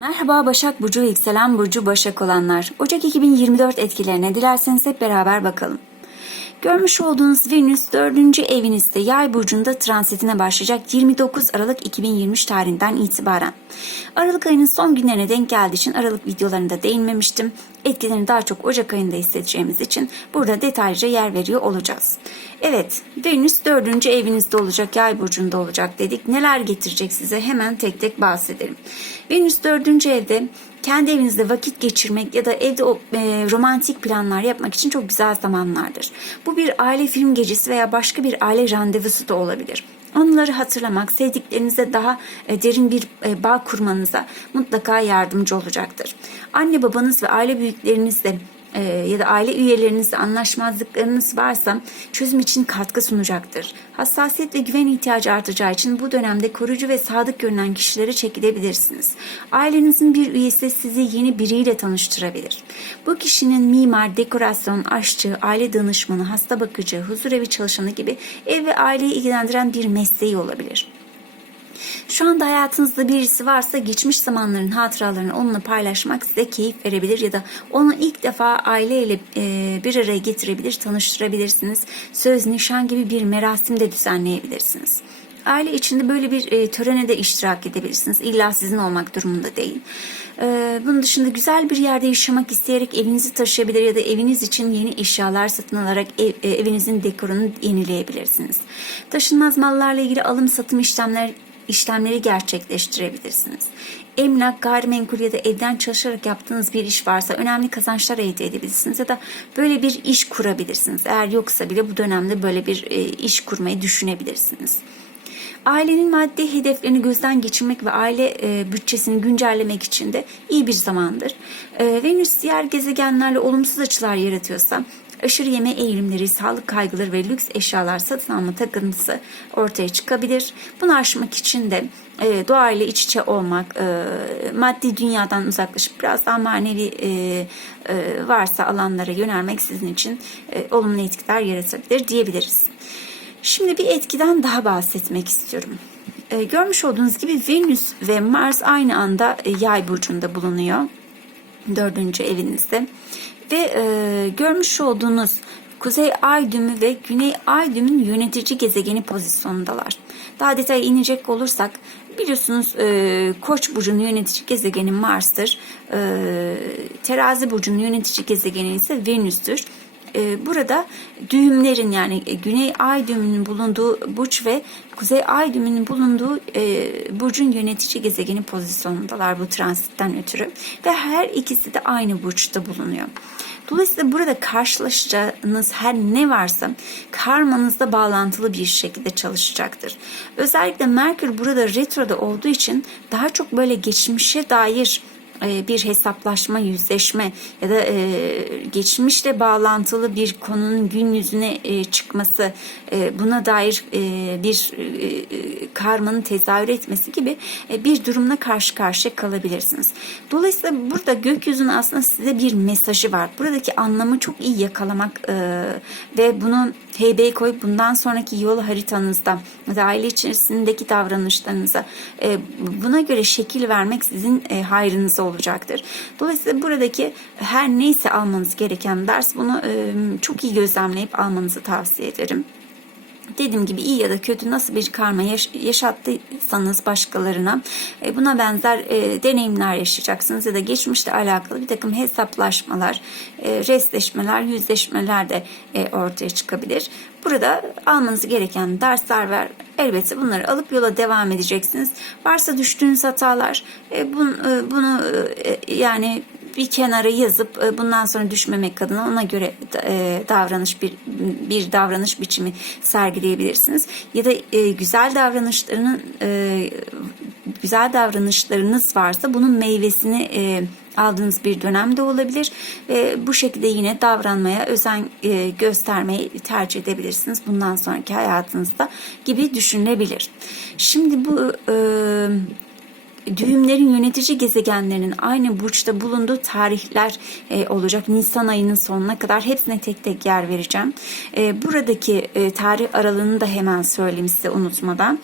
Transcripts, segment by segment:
Merhaba Başak Burcu ve Yükselen Burcu Başak olanlar. Ocak 2024 etkilerine dilerseniz hep beraber bakalım. Görmüş olduğunuz Venüs 4. evinizde yay burcunda transitine başlayacak 29 Aralık 2023 tarihinden itibaren. Aralık ayının son günlerine denk geldiği için Aralık videolarında değinmemiştim. Etkilerini daha çok Ocak ayında hissedeceğimiz için burada detaylıca yer veriyor olacağız. Evet, Venüs 4. evinizde olacak, yay burcunda olacak dedik. Neler getirecek size hemen tek tek bahsedelim. Venüs 4. evde kendi evinizde vakit geçirmek ya da evde o, e, romantik planlar yapmak için çok güzel zamanlardır. Bu bir aile film gecesi veya başka bir aile randevusu da olabilir. Anıları hatırlamak, sevdiklerinize daha e, derin bir e, bağ kurmanıza mutlaka yardımcı olacaktır. Anne babanız ve aile büyüklerinizle e, ya da aile üyelerinizle anlaşmazlıklarınız varsa çözüm için katkı sunacaktır. Hassasiyet ve güven ihtiyacı artacağı için bu dönemde koruyucu ve sadık görünen kişilere çekilebilirsiniz. Ailenizin bir üyesi sizi yeni biriyle tanıştırabilir. Bu kişinin mimar, dekorasyon, aşçı, aile danışmanı, hasta bakıcı, huzurevi çalışanı gibi ev ve aileyi ilgilendiren bir mesleği olabilir. Şu anda hayatınızda birisi varsa geçmiş zamanların hatıralarını onunla paylaşmak size keyif verebilir ya da onu ilk defa aileyle e, bir araya getirebilir, tanıştırabilirsiniz. Söz, nişan gibi bir merasim de düzenleyebilirsiniz. Aile içinde böyle bir e, törene de iştirak edebilirsiniz. İlla sizin olmak durumunda değil. E, bunun dışında güzel bir yerde yaşamak isteyerek evinizi taşıyabilir ya da eviniz için yeni eşyalar satın alarak ev, evinizin dekorunu yenileyebilirsiniz. Taşınmaz mallarla ilgili alım satım işlemler işlemleri gerçekleştirebilirsiniz. Emlak, gayrimenkul ya da evden çalışarak yaptığınız bir iş varsa önemli kazançlar elde edebilirsiniz ya da böyle bir iş kurabilirsiniz. Eğer yoksa bile bu dönemde böyle bir e, iş kurmayı düşünebilirsiniz. Ailenin maddi hedeflerini gözden geçirmek ve aile e, bütçesini güncellemek için de iyi bir zamandır. E, Venüs diğer gezegenlerle olumsuz açılar yaratıyorsa aşırı yeme eğilimleri, sağlık kaygıları ve lüks eşyalar satın alma takıntısı ortaya çıkabilir. Bunu aşmak için de e, doğayla iç içe olmak, e, maddi dünyadan uzaklaşıp biraz daha manevi e, e, varsa alanlara yönelmek sizin için e, olumlu etkiler yaratabilir diyebiliriz. Şimdi bir etkiden daha bahsetmek istiyorum. E, görmüş olduğunuz gibi Venüs ve Mars aynı anda e, yay burcunda bulunuyor. Dördüncü evinizde. Ve e, görmüş olduğunuz Kuzey Ay düğümü ve Güney Ay düğümünün yönetici gezegeni pozisyonundalar. Daha detaya inecek olursak biliyorsunuz e, Koç burcunun yönetici gezegeni Mars'tır. E, Terazi burcunun yönetici gezegeni ise Venüs'tür. E, burada düğümlerin yani Güney Ay düğümünün bulunduğu burç ve Kuzey Ay düğümünün bulunduğu e, burcun yönetici gezegeni pozisyonundalar bu transitten ötürü ve her ikisi de aynı burçta bulunuyor. Dolayısıyla burada karşılaşacağınız her ne varsa karmanızda bağlantılı bir şekilde çalışacaktır. Özellikle Merkür burada retroda olduğu için daha çok böyle geçmişe dair e, bir hesaplaşma, yüzleşme ya da e, geçmişle bağlantılı bir konunun gün yüzüne e, çıkması, buna dair bir karmanın tezahür etmesi gibi bir durumla karşı karşıya kalabilirsiniz. Dolayısıyla burada gökyüzünün aslında size bir mesajı var. Buradaki anlamı çok iyi yakalamak ve bunu heybeye koyup bundan sonraki yol haritanızda ya da aile içerisindeki davranışlarınıza buna göre şekil vermek sizin hayrınıza olacaktır. Dolayısıyla buradaki her neyse almanız gereken ders bunu çok iyi gözlemleyip almanızı tavsiye ederim dediğim gibi iyi ya da kötü nasıl bir karma yaş- yaşattıysanız başkalarına e, buna benzer e, deneyimler yaşayacaksınız ya da geçmişle alakalı bir takım hesaplaşmalar, e, restleşmeler, yüzleşmeler de e, ortaya çıkabilir. Burada almanız gereken dersler var. Elbette bunları alıp yola devam edeceksiniz. Varsa düştüğünüz hatalar e, bunu, e, bunu e, yani bir kenara yazıp e, bundan sonra düşmemek adına ona göre e, davranış bir bir davranış biçimi sergileyebilirsiniz. Ya da e, güzel davranışlarının güzel davranışlarınız varsa bunun meyvesini aldığınız bir dönemde olabilir ve bu şekilde yine davranmaya özen göstermeyi tercih edebilirsiniz bundan sonraki hayatınızda gibi düşünülebilir. Şimdi bu düğümlerin yönetici gezegenlerinin aynı burçta bulunduğu tarihler e, olacak. Nisan ayının sonuna kadar hepsine tek tek yer vereceğim. E, buradaki e, tarih aralığını da hemen söyleyeyim size unutmadan.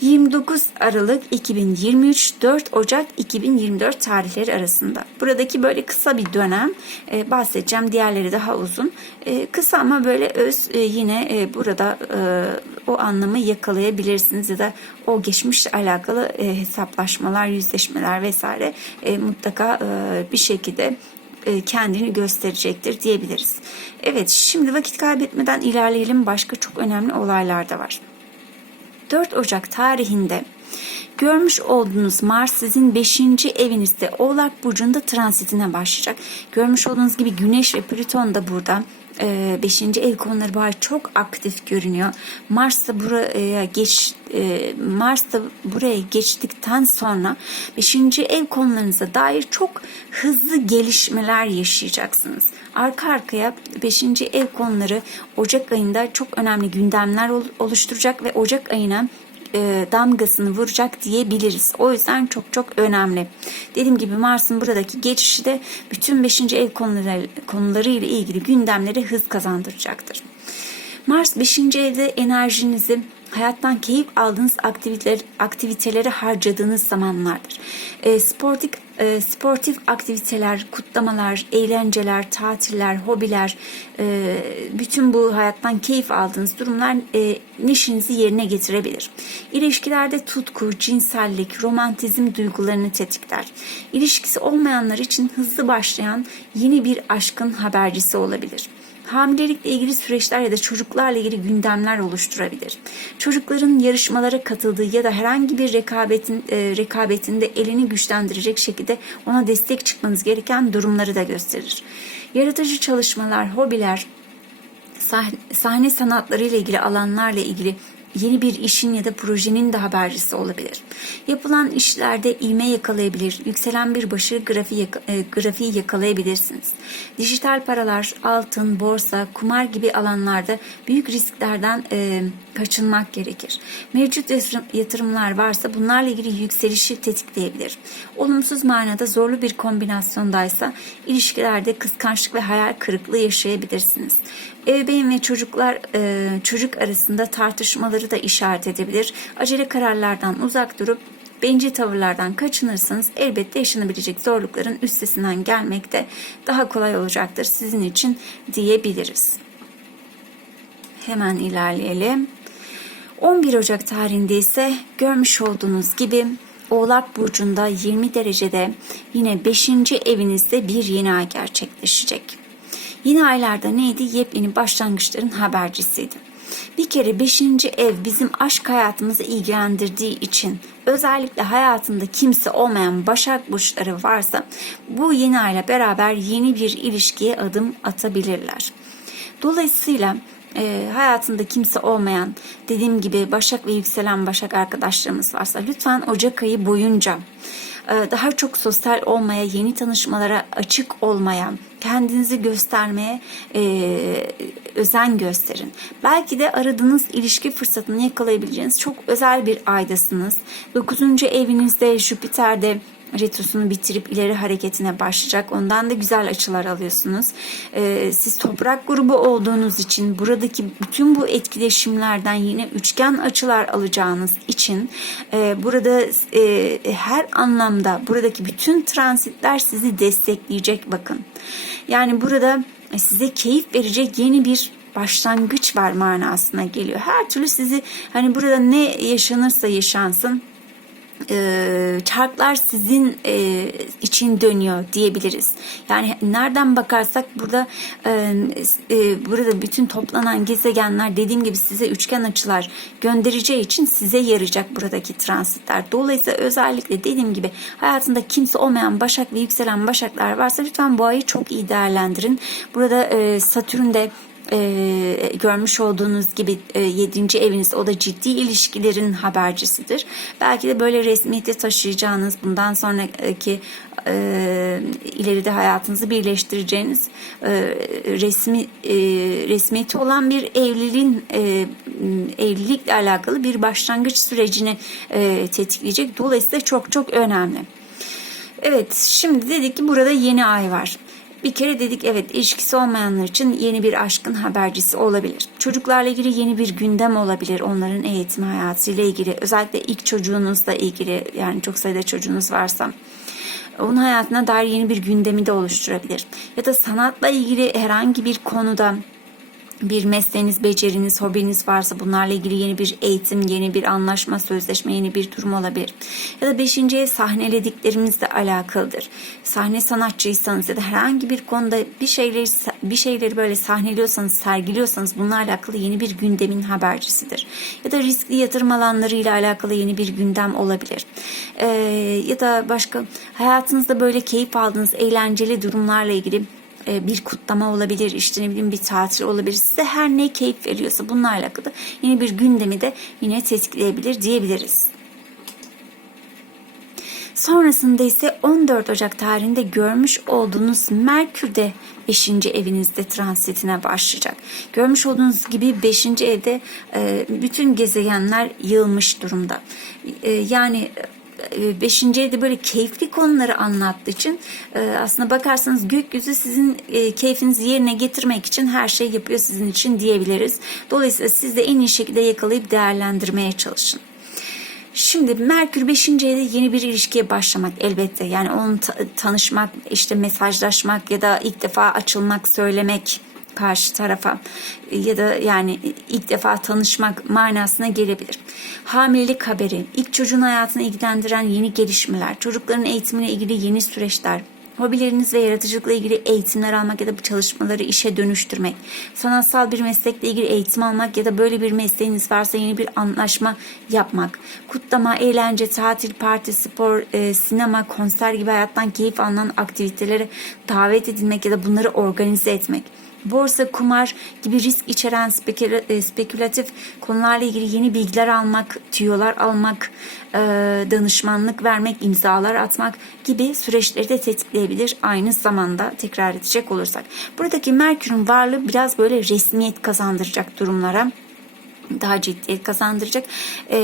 29 Aralık 2023 4 Ocak 2024 tarihleri arasında. Buradaki böyle kısa bir dönem e, bahsedeceğim. Diğerleri daha uzun. E, kısa ama böyle öz e, yine e, burada e, o anlamı yakalayabilirsiniz ya da o geçmişle alakalı e, hesaplaşmalar, yüzleşmeler vesaire e, mutlaka e, bir şekilde e, kendini gösterecektir diyebiliriz. Evet şimdi vakit kaybetmeden ilerleyelim. Başka çok önemli olaylar da var. 4 Ocak tarihinde görmüş olduğunuz Mars sizin 5. evinizde Oğlak Burcu'nda transitine başlayacak. Görmüş olduğunuz gibi Güneş ve Plüton da burada. 5. ev konuları var çok aktif görünüyor. Mars da buraya geç e, Mars da buraya geçtikten sonra 5. ev konularınıza dair çok hızlı gelişmeler yaşayacaksınız. Arka arkaya 5. ev konuları Ocak ayında çok önemli gündemler oluşturacak ve Ocak ayına e, damgasını vuracak diyebiliriz. O yüzden çok çok önemli. Dediğim gibi Mars'ın buradaki geçişi de bütün 5. ev konuları, konuları ile ilgili gündemleri hız kazandıracaktır. Mars 5. evde enerjinizi hayattan keyif aldığınız aktiviteler, aktiviteleri harcadığınız zamanlardır. E, sportif, e, sportif aktiviteler, kutlamalar, eğlenceler, tatiller, hobiler, e, bütün bu hayattan keyif aldığınız durumlar e, neşinizi yerine getirebilir. İlişkilerde tutku, cinsellik, romantizm duygularını tetikler. İlişkisi olmayanlar için hızlı başlayan yeni bir aşkın habercisi olabilir hamilelikle ilgili süreçler ya da çocuklarla ilgili gündemler oluşturabilir. Çocukların yarışmalara katıldığı ya da herhangi bir rekabetin e, rekabetinde elini güçlendirecek şekilde ona destek çıkmanız gereken durumları da gösterir. Yaratıcı çalışmalar, hobiler, sahne, sanatları ile ilgili alanlarla ilgili yeni bir işin ya da projenin de habercisi olabilir. Yapılan işlerde ivme yakalayabilir, yükselen bir başarı grafiği, e, grafiği yakalayabilirsiniz. Dijital paralar, altın, borsa, kumar gibi alanlarda büyük risklerden e, kaçınmak gerekir. Mevcut yatırımlar varsa bunlarla ilgili yükselişi tetikleyebilir. Olumsuz manada zorlu bir kombinasyondaysa ilişkilerde kıskançlık ve hayal kırıklığı yaşayabilirsiniz. Ebeveyn ve çocuklar e, çocuk arasında tartışmaları da işaret edebilir. Acele kararlardan uzak durup bencil tavırlardan kaçınırsanız elbette yaşanabilecek zorlukların üstesinden gelmek de daha kolay olacaktır sizin için diyebiliriz. Hemen ilerleyelim. 11 Ocak tarihinde ise görmüş olduğunuz gibi Oğlak Burcu'nda 20 derecede yine 5. evinizde bir yeni ay gerçekleşecek. Yeni aylarda neydi? Yepyeni başlangıçların habercisiydi. Bir kere 5. ev bizim aşk hayatımızı ilgilendirdiği için özellikle hayatında kimse olmayan başak burçları varsa bu yeni ayla beraber yeni bir ilişkiye adım atabilirler. Dolayısıyla e, hayatında kimse olmayan dediğim gibi Başak ve yükselen Başak arkadaşlarımız varsa lütfen Ocak ayı boyunca e, daha çok sosyal olmaya, yeni tanışmalara açık olmaya, kendinizi göstermeye e, özen gösterin. Belki de aradığınız ilişki fırsatını yakalayabileceğiniz çok özel bir aydasınız. 9. evinizde Jüpiter'de retrosunu bitirip ileri hareketine başlayacak. Ondan da güzel açılar alıyorsunuz. Ee, siz toprak grubu olduğunuz için buradaki bütün bu etkileşimlerden yine üçgen açılar alacağınız için e, burada e, her anlamda buradaki bütün transitler sizi destekleyecek bakın. Yani burada size keyif verecek yeni bir başlangıç var manasına geliyor. Her türlü sizi hani burada ne yaşanırsa yaşansın e, çarklar sizin e, için dönüyor diyebiliriz. Yani nereden bakarsak burada e, e, burada bütün toplanan gezegenler dediğim gibi size üçgen açılar göndereceği için size yarayacak buradaki transitler. Dolayısıyla özellikle dediğim gibi hayatında kimse olmayan başak ve yükselen başaklar varsa lütfen bu ayı çok iyi değerlendirin. Burada e, Satürn de e, görmüş olduğunuz gibi e, 7. eviniz o da ciddi ilişkilerin habercisidir. Belki de böyle resmiyete taşıyacağınız bundan sonraki e, ileride hayatınızı birleştireceğiniz e, resmi e, resmiyeti olan bir evliliğin e, evlilikle alakalı bir başlangıç sürecini e, tetikleyecek. Dolayısıyla çok çok önemli. Evet şimdi dedik ki burada yeni ay var. Bir kere dedik evet ilişkisi olmayanlar için yeni bir aşkın habercisi olabilir. Çocuklarla ilgili yeni bir gündem olabilir onların eğitim hayatıyla ilgili. Özellikle ilk çocuğunuzla ilgili yani çok sayıda çocuğunuz varsa onun hayatına dair yeni bir gündemi de oluşturabilir. Ya da sanatla ilgili herhangi bir konuda bir mesleğiniz, beceriniz, hobiniz varsa bunlarla ilgili yeni bir eğitim, yeni bir anlaşma, sözleşme, yeni bir durum olabilir. Ya da beşinci ev sahnelediklerimizle alakalıdır. Sahne sanatçıysanız ya da herhangi bir konuda bir şeyleri bir şeyleri böyle sahneliyorsanız, sergiliyorsanız bunlarla alakalı yeni bir gündemin habercisidir. Ya da riskli yatırım alanlarıyla alakalı yeni bir gündem olabilir. Ee, ya da başka hayatınızda böyle keyif aldığınız eğlenceli durumlarla ilgili bir kutlama olabilir, işte ne bileyim bir tatil olabilir. Size her ne keyif veriyorsa bununla alakalı yeni bir gündemi de yine tetikleyebilir diyebiliriz. Sonrasında ise 14 Ocak tarihinde görmüş olduğunuz Merkür de 5. evinizde transitine başlayacak. Görmüş olduğunuz gibi 5. evde e, bütün gezegenler yığılmış durumda. E, yani beşinci evde böyle keyifli konuları anlattığı için aslında bakarsanız gökyüzü sizin keyfinizi yerine getirmek için her şey yapıyor sizin için diyebiliriz. Dolayısıyla siz de en iyi şekilde yakalayıp değerlendirmeye çalışın. Şimdi Merkür 5. evde yeni bir ilişkiye başlamak elbette. Yani onun tanışmak, işte mesajlaşmak ya da ilk defa açılmak, söylemek karşı tarafa ya da yani ilk defa tanışmak manasına gelebilir. Hamilelik haberi, ilk çocuğun hayatını ilgilendiren yeni gelişmeler, çocukların eğitimine ilgili yeni süreçler, hobileriniz ve yaratıcılıkla ilgili eğitimler almak ya da bu çalışmaları işe dönüştürmek, sanatsal bir meslekle ilgili eğitim almak ya da böyle bir mesleğiniz varsa yeni bir anlaşma yapmak, kutlama, eğlence, tatil, parti, spor, e, sinema, konser gibi hayattan keyif alınan aktivitelere davet edilmek ya da bunları organize etmek borsa, kumar gibi risk içeren e, spekülatif konularla ilgili yeni bilgiler almak, tüyolar almak, e, danışmanlık vermek, imzalar atmak gibi süreçleri de tetikleyebilir aynı zamanda tekrar edecek olursak. Buradaki Merkür'ün varlığı biraz böyle resmiyet kazandıracak durumlara daha ciddiyet kazandıracak e,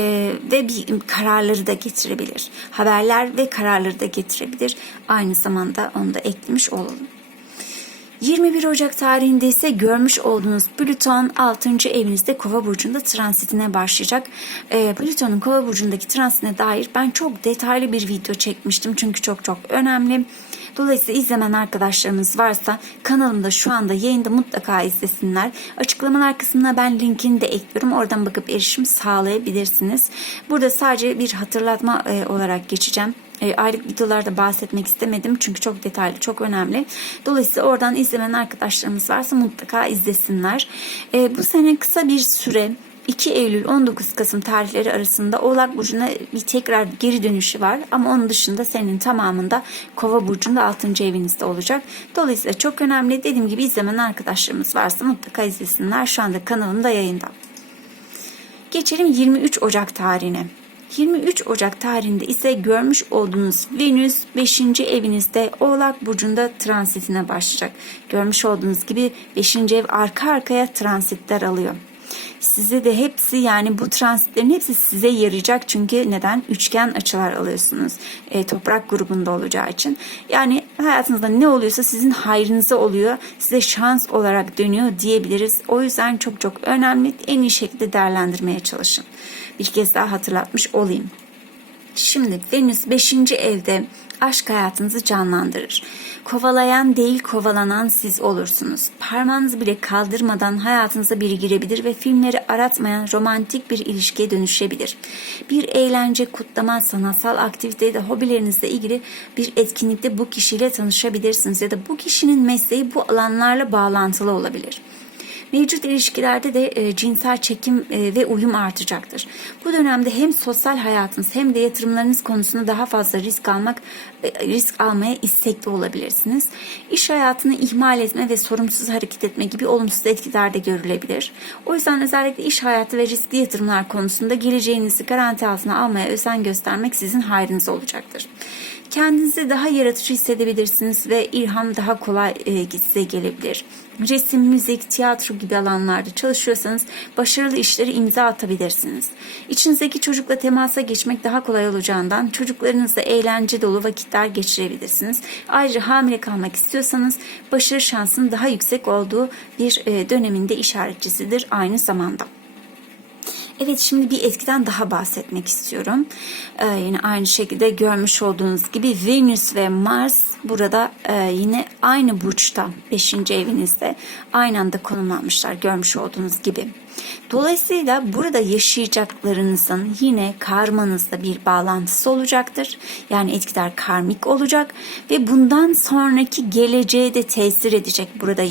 ve bir kararları da getirebilir. Haberler ve kararları da getirebilir. Aynı zamanda onu da eklemiş olalım. 21 Ocak tarihinde ise görmüş olduğunuz Plüton 6. evinizde Kova burcunda transitine başlayacak. E, Plüton'un Kova burcundaki transitine dair ben çok detaylı bir video çekmiştim çünkü çok çok önemli. Dolayısıyla izlemen arkadaşlarımız varsa kanalımda şu anda yayında mutlaka izlesinler. Açıklamalar kısmına ben linkini de ekliyorum. Oradan bakıp erişim sağlayabilirsiniz. Burada sadece bir hatırlatma e, olarak geçeceğim e, aylık videolarda bahsetmek istemedim. Çünkü çok detaylı, çok önemli. Dolayısıyla oradan izlemen arkadaşlarımız varsa mutlaka izlesinler. E, bu sene kısa bir süre 2 Eylül 19 Kasım tarihleri arasında Oğlak Burcu'na bir tekrar geri dönüşü var. Ama onun dışında senin tamamında Kova Burcu'nda 6. evinizde olacak. Dolayısıyla çok önemli. Dediğim gibi izlemen arkadaşlarımız varsa mutlaka izlesinler. Şu anda kanalımda yayında. Geçelim 23 Ocak tarihine. 23 Ocak tarihinde ise görmüş olduğunuz Venüs 5. evinizde Oğlak Burcu'nda transitine başlayacak. Görmüş olduğunuz gibi 5. ev arka arkaya transitler alıyor. Size de hepsi yani bu transitlerin hepsi size yarayacak çünkü neden? Üçgen açılar alıyorsunuz. E, toprak grubunda olacağı için. Yani hayatınızda ne oluyorsa sizin hayrınıza oluyor. Size şans olarak dönüyor diyebiliriz. O yüzden çok çok önemli. En iyi şekilde değerlendirmeye çalışın. Bir kez daha hatırlatmış olayım. Şimdi Venüs 5. evde aşk hayatınızı canlandırır. Kovalayan değil kovalanan siz olursunuz. Parmağınızı bile kaldırmadan hayatınıza biri girebilir ve filmleri aratmayan romantik bir ilişkiye dönüşebilir. Bir eğlence, kutlama, sanatsal aktivite de hobilerinizle ilgili bir etkinlikte bu kişiyle tanışabilirsiniz ya da bu kişinin mesleği bu alanlarla bağlantılı olabilir. Mevcut ilişkilerde de e, cinsel çekim e, ve uyum artacaktır. Bu dönemde hem sosyal hayatınız hem de yatırımlarınız konusunda daha fazla risk almak e, risk almaya istekli olabilirsiniz. İş hayatını ihmal etme ve sorumsuz hareket etme gibi olumsuz etkiler de görülebilir. O yüzden özellikle iş hayatı ve riskli yatırımlar konusunda geleceğinizi garanti altına almaya özen göstermek sizin hayrınız olacaktır. Kendinizi daha yaratıcı hissedebilirsiniz ve ilham daha kolay e, size gelebilir. Resim, müzik, tiyatro gibi alanlarda çalışıyorsanız başarılı işleri imza atabilirsiniz. İçinizdeki çocukla temasa geçmek daha kolay olacağından çocuklarınızla eğlence dolu vakitler geçirebilirsiniz. Ayrıca hamile kalmak istiyorsanız başarı şansının daha yüksek olduğu bir e, döneminde işaretçisidir aynı zamanda. Evet şimdi bir etkiden daha bahsetmek istiyorum. Ee, yine aynı şekilde görmüş olduğunuz gibi Venüs ve Mars burada e, yine aynı burçta 5. evinizde aynı anda konumlanmışlar görmüş olduğunuz gibi. Dolayısıyla burada yaşayacaklarınızın yine karmanızla bir bağlantısı olacaktır. Yani etkiler karmik olacak ve bundan sonraki geleceğe de tesir edecek burada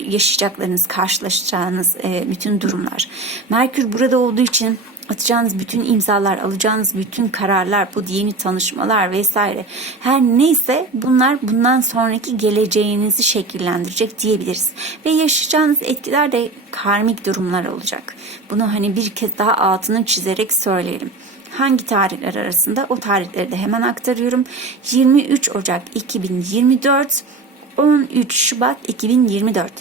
yaşayacaklarınız, karşılaşacağınız e, bütün durumlar. Merkür burada olduğu için atacağınız bütün imzalar, alacağınız bütün kararlar, bu yeni tanışmalar vesaire her neyse bunlar bundan sonraki geleceğinizi şekillendirecek diyebiliriz. Ve yaşayacağınız etkiler de karmik durumlar olacak. Bunu hani bir kez daha altını çizerek söyleyelim. Hangi tarihler arasında? O tarihleri de hemen aktarıyorum. 23 Ocak 2024, 13 Şubat 2024.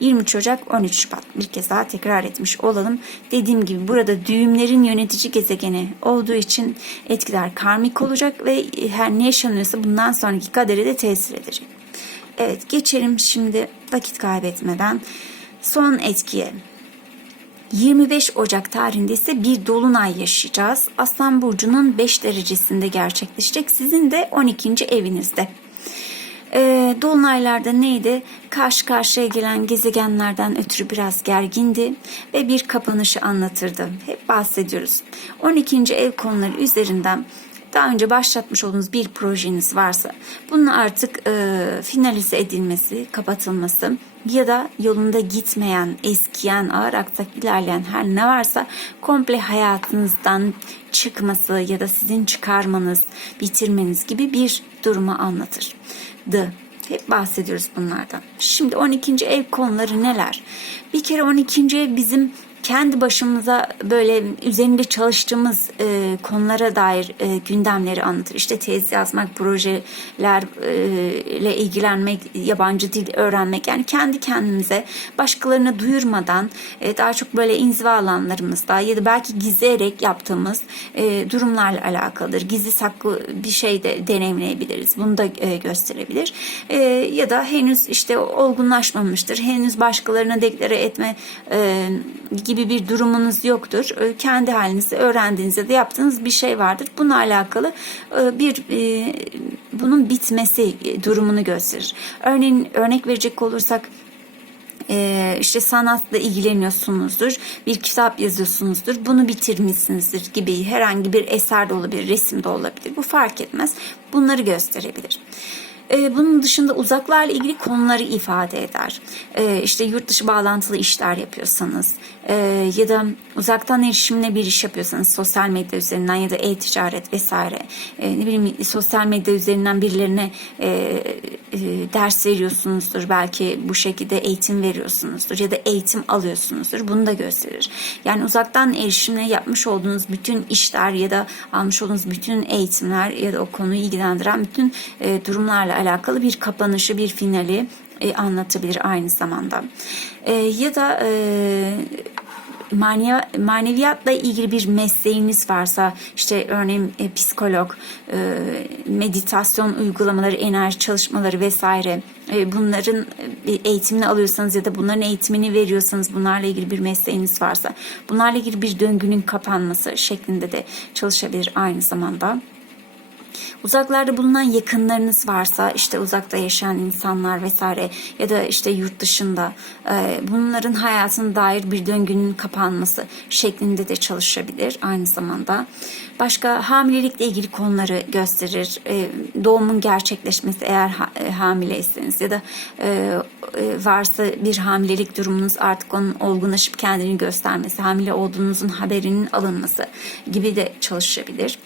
23 Ocak 13 Şubat bir kez daha tekrar etmiş olalım. Dediğim gibi burada düğümlerin yönetici gezegeni olduğu için etkiler karmik olacak ve her ne yaşanıyorsa bundan sonraki kadere de tesir edecek. Evet geçelim şimdi vakit kaybetmeden son etkiye. 25 Ocak tarihinde ise bir dolunay yaşayacağız. Aslan burcunun 5 derecesinde gerçekleşecek. Sizin de 12. evinizde. E, dolunaylarda neydi? Karşı karşıya gelen gezegenlerden ötürü biraz gergindi ve bir kapanışı anlatırdı. Hep bahsediyoruz. 12. ev konuları üzerinden daha önce başlatmış olduğunuz bir projeniz varsa bunun artık e, finalize edilmesi, kapatılması ya da yolunda gitmeyen, eskiyen, ağır aksak ilerleyen her ne varsa komple hayatınızdan çıkması ya da sizin çıkarmanız, bitirmeniz gibi bir durumu anlatır. The hep bahsediyoruz bunlardan. Şimdi 12. ev konuları neler? Bir kere 12. ev bizim kendi başımıza böyle üzerinde çalıştığımız e, konulara dair e, gündemleri anlatır. İşte tez yazmak, projelerle e, ilgilenmek, yabancı dil öğrenmek. Yani kendi kendimize başkalarına duyurmadan e, daha çok böyle inziva alanlarımızda ya da belki gizleyerek yaptığımız e, durumlarla alakalıdır. Gizli saklı bir şey de deneyimleyebiliriz. Bunu da e, gösterebilir. E, ya da henüz işte olgunlaşmamıştır. Henüz başkalarına deklare etme e, gibi bir durumunuz yoktur. E, kendi halinizde öğrendiğinizde de yaptığınız bir şey vardır. Bununla alakalı e, bir e, bunun bitmesi durumunu gösterir. Örneğin örnek verecek olursak işte sanatla ilgileniyorsunuzdur, bir kitap yazıyorsunuzdur, bunu bitirmişsinizdir gibi herhangi bir eser de olabilir, resim de olabilir. Bu fark etmez. Bunları gösterebilir. E, bunun dışında uzaklarla ilgili konuları ifade eder. E, işte yurt dışı bağlantılı işler yapıyorsanız e, ya da uzaktan erişimle bir iş yapıyorsanız sosyal medya üzerinden ya da e-ticaret vesaire e, ne bileyim sosyal medya üzerinden birilerine e, ders veriyorsunuzdur belki bu şekilde eğitim veriyorsunuzdur ya da eğitim alıyorsunuzdur bunu da gösterir. Yani uzaktan erişimle yapmış olduğunuz bütün işler ya da almış olduğunuz bütün eğitimler ya da o konuyu ilgilendiren bütün e, durumlarla alakalı bir kapanışı, bir finali e, anlatabilir aynı zamanda. E, ya da e, maneviyatla ilgili bir mesleğiniz varsa işte örneğin e, psikolog, e, meditasyon uygulamaları, enerji çalışmaları vesaire e, bunların e, eğitimini alıyorsanız ya da bunların eğitimini veriyorsanız bunlarla ilgili bir mesleğiniz varsa bunlarla ilgili bir döngünün kapanması şeklinde de çalışabilir aynı zamanda. Uzaklarda bulunan yakınlarınız varsa işte uzakta yaşayan insanlar vesaire ya da işte yurt dışında e, bunların hayatına dair bir döngünün kapanması şeklinde de çalışabilir aynı zamanda. Başka hamilelikle ilgili konuları gösterir. E, doğumun gerçekleşmesi eğer e, hamileyseniz ya da varsa bir hamilelik durumunuz artık onun olgunlaşıp kendini göstermesi, hamile olduğunuzun haberinin alınması gibi de çalışabilir.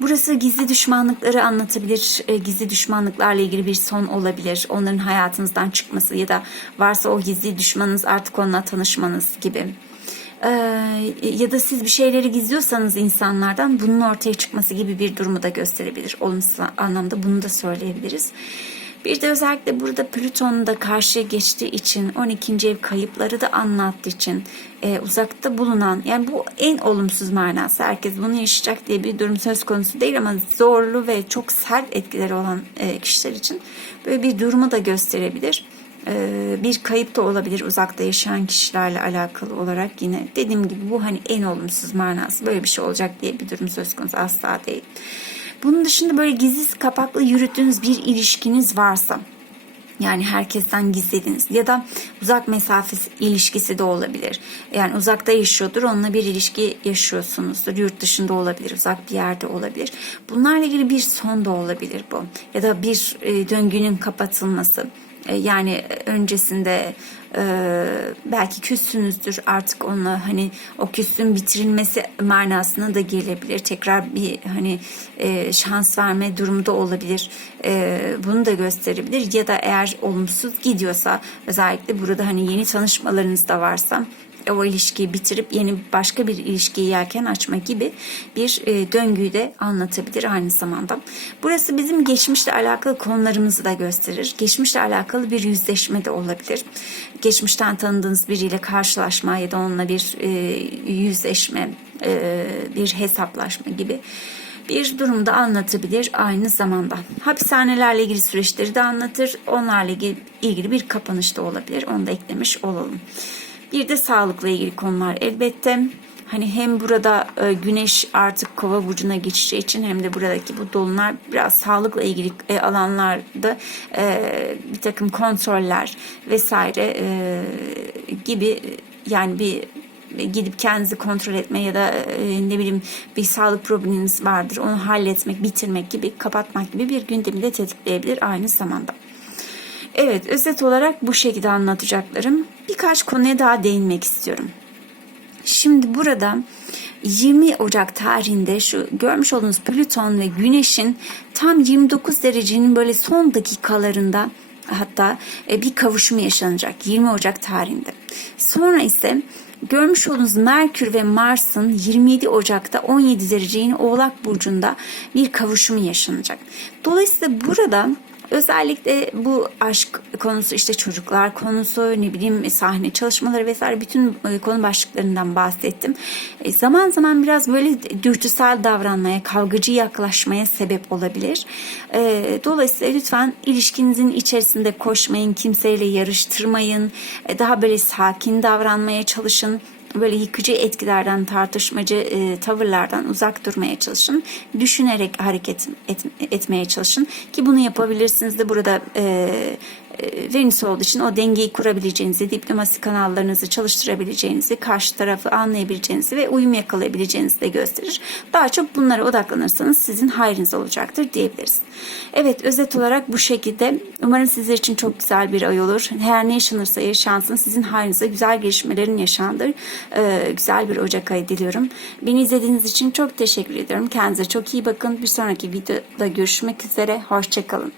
Burası gizli düşmanlıkları anlatabilir. E, gizli düşmanlıklarla ilgili bir son olabilir. Onların hayatınızdan çıkması ya da varsa o gizli düşmanınız artık onunla tanışmanız gibi. Ee, ya da siz bir şeyleri gizliyorsanız insanlardan bunun ortaya çıkması gibi bir durumu da gösterebilir. Olumsuz anlamda bunu da söyleyebiliriz. Bir de özellikle burada Plüton da karşıya geçtiği için 12. ev kayıpları da anlattığı için e, uzakta bulunan yani bu en olumsuz manası herkes bunu yaşayacak diye bir durum söz konusu değil ama zorlu ve çok sert etkileri olan e, kişiler için böyle bir durumu da gösterebilir. E, bir kayıp da olabilir uzakta yaşayan kişilerle alakalı olarak yine dediğim gibi bu hani en olumsuz manası böyle bir şey olacak diye bir durum söz konusu asla değil. Bunun dışında böyle gizli kapaklı yürüttüğünüz bir ilişkiniz varsa yani herkesten gizlediğiniz ya da uzak mesafe ilişkisi de olabilir. Yani uzakta yaşıyordur, onunla bir ilişki yaşıyorsunuzdur. Yurt dışında olabilir, uzak bir yerde olabilir. Bunlarla ilgili bir son da olabilir bu. Ya da bir e, döngünün kapatılması. E, yani öncesinde e, belki küssünüzdür artık onunla hani o küslün bitirilmesi manasına da gelebilir. Tekrar bir hani e, şans verme durumda olabilir. E, bunu da gösterebilir ya da eğer olumsuz gidiyorsa özellikle burada hani yeni tanışmalarınız da varsa o ilişkiyi bitirip yeni başka bir ilişkiyi yelken açma gibi bir e, döngüyü de anlatabilir aynı zamanda. Burası bizim geçmişle alakalı konularımızı da gösterir. Geçmişle alakalı bir yüzleşme de olabilir. Geçmişten tanıdığınız biriyle karşılaşma ya da onunla bir e, yüzleşme, e, bir hesaplaşma gibi bir durumda anlatabilir aynı zamanda. Hapishanelerle ilgili süreçleri de anlatır. Onlarla ilgili bir kapanış da olabilir. Onu da eklemiş olalım. Bir de sağlıkla ilgili konular elbette. Hani hem burada e, güneş artık kova burcuna geçeceği için hem de buradaki bu dolunay biraz sağlıkla ilgili e, alanlarda e, bir takım kontroller vesaire gibi yani bir gidip kendinizi kontrol etme ya da ne bileyim bir sağlık probleminiz vardır onu halletmek, bitirmek gibi, kapatmak gibi bir gündemi de tetikleyebilir aynı zamanda. Evet, özet olarak bu şekilde anlatacaklarım. Birkaç konuya daha değinmek istiyorum. Şimdi burada 20 Ocak tarihinde şu görmüş olduğunuz Plüton ve Güneş'in tam 29 derecenin böyle son dakikalarında hatta e, bir kavuşumu yaşanacak 20 Ocak tarihinde. Sonra ise görmüş olduğunuz Merkür ve Mars'ın 27 Ocak'ta 17 derecenin Oğlak Burcu'nda bir kavuşumu yaşanacak. Dolayısıyla burada Özellikle bu aşk konusu işte çocuklar konusu ne bileyim sahne çalışmaları vesaire bütün e, konu başlıklarından bahsettim. E, zaman zaman biraz böyle dürtüsel davranmaya, kavgacı yaklaşmaya sebep olabilir. E, dolayısıyla lütfen ilişkinizin içerisinde koşmayın, kimseyle yarıştırmayın. Daha böyle sakin davranmaya çalışın böyle yıkıcı etkilerden, tartışmacı e, tavırlardan uzak durmaya çalışın. Düşünerek hareket et, etmeye çalışın ki bunu yapabilirsiniz de burada e, Venüs olduğu için o dengeyi kurabileceğinizi, diplomasi kanallarınızı çalıştırabileceğinizi, karşı tarafı anlayabileceğinizi ve uyum yakalayabileceğinizi de gösterir. Daha çok bunlara odaklanırsanız sizin hayrınız olacaktır diyebiliriz. Evet özet olarak bu şekilde. Umarım sizler için çok güzel bir ay olur. Her ne yaşanırsa yaşansın sizin hayrınıza güzel gelişmelerin yaşandır. Ee, güzel bir Ocak ayı diliyorum. Beni izlediğiniz için çok teşekkür ediyorum. Kendinize çok iyi bakın. Bir sonraki videoda görüşmek üzere. Hoşçakalın.